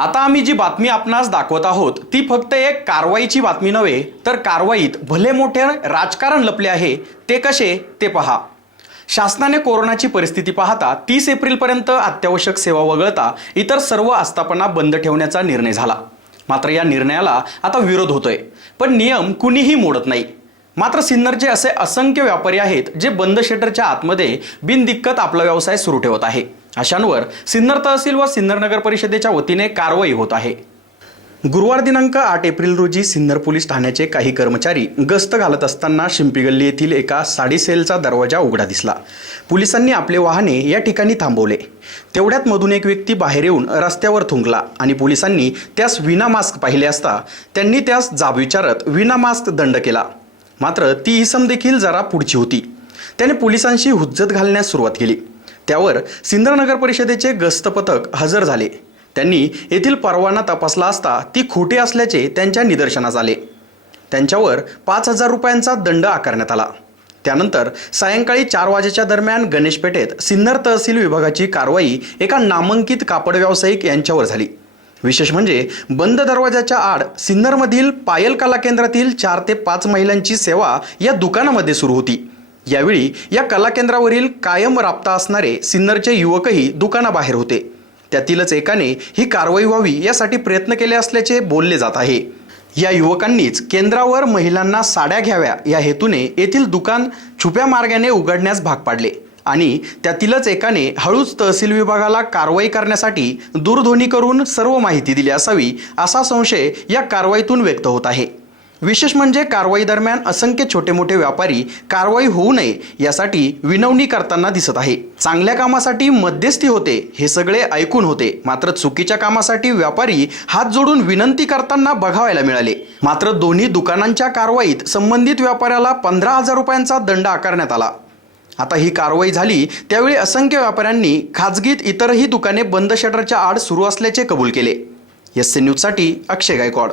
आता आम्ही जी बातमी आपणास दाखवत आहोत ती फक्त एक कारवाईची बातमी नव्हे तर कारवाईत भले मोठे राजकारण लपले आहे ते कसे ते पहा. शासनाने कोरोनाची परिस्थिती पाहता तीस एप्रिलपर्यंत अत्यावश्यक सेवा वगळता इतर सर्व आस्थापना बंद ठेवण्याचा निर्णय झाला. मात्र या निर्णयाला आता विरोध होतोय. पण नियम कुणीही मोडत नाही. मात्र सिन्नरचे असे असंख्य व्यापारी आहेत जे बंद शटरच्या आतमध्ये बिनदिक्कत आपला व्यवसाय सुरू ठेवत आहे. अशांवर सिन्नर तहसील व सिन्नर नगर परिषदेच्या वतीने कारवाई होत आहे. गुरुवार दिनांक आठ एप्रिल रोजी सिन्नर पोलीस ठाण्याचे काही कर्मचारी गस्त घालत असताना शिंपी गल्ली येथील एका साडी सेलचा दरवाजा उघडा दिसला. पोलिसांनी आपले वाहने या ठिकाणी थांबवले. तेवढ्यात मधून एक व्यक्ती बाहेर येऊन रस्त्यावर थुंकला आणि पोलिसांनी त्यास विना मास्क पाहिले असता त्यांनी त्यास जाब विचारत विना मास्क दंड केला. मात्र ती इसम देखील जरा पुढची होती. त्याने पोलिसांशी हुज्जत घालण्यास सुरुवात केली. त्यावर सिन्नर नगर परिषदेचे गस्त पथक हजर झाले. त्यांनी येथील परवाना तपासला असता ती खोटी असल्याचे त्यांच्या निदर्शनास आले. त्यांच्यावर पाच हजार रुपयांचा दंड आकारण्यात आला. त्यानंतर सायंकाळी चार वाजेच्या दरम्यान गणेशपेठेत सिन्नर तहसील विभागाची कारवाई एका नामांकित कापड व्यावसायिक यांच्यावर झाली. विशेष म्हणजे बंद दरवाजाच्या आड सिन्नरमधील पायल कला केंद्रातील चार ते पाच महिलांची सेवा या दुकानामध्ये सुरू होती. यावेळी या कला केंद्रावरील कायम राबता असणारे सिन्नरचे युवकही दुकानाबाहेर होते. त्यातीलच एकाने ही कारवाई व्हावी यासाठी प्रयत्न केले असल्याचे बोलले जात आहे. या युवकांनीच केंद्रावर महिलांना साड्या घ्याव्या या हेतूने येथील दुकान छुप्या मार्गाने उघडण्यास भाग पाडले. आणि त्यातीलच एकाने हळूच तहसील विभागाला कारवाई करण्यासाठी दूरध्वनी करून सर्व माहिती दिली असावी असा संशय या कारवाईतून व्यक्त होत आहे. विशेष म्हणजे कारवाई दरम्यान असंख्य छोटे मोठे व्यापारी कारवाई होऊ नये यासाठी विनवणी करताना दिसत आहे. चांगल्या कामासाठी मध्यस्थी होते हे सगळे ऐकून होते. मात्र चुकीच्या कामासाठी व्यापारी हात जोडून विनंती करताना बघावायला मिळाले. मात्र दोन्ही दुकानांच्या कारवाईत संबंधित व्यापाऱ्याला पंधरा हजार रुपयांचा दंड आकारण्यात आला. आता ही कारवाई झाली त्यावेळी असंख्य व्यापाऱ्यांनी खाजगीत इतरही दुकाने बंद शटरच्या आड सुरू असल्याचे कबूल केले. एस सी न्यूजसाठी अक्षय गायकवाड.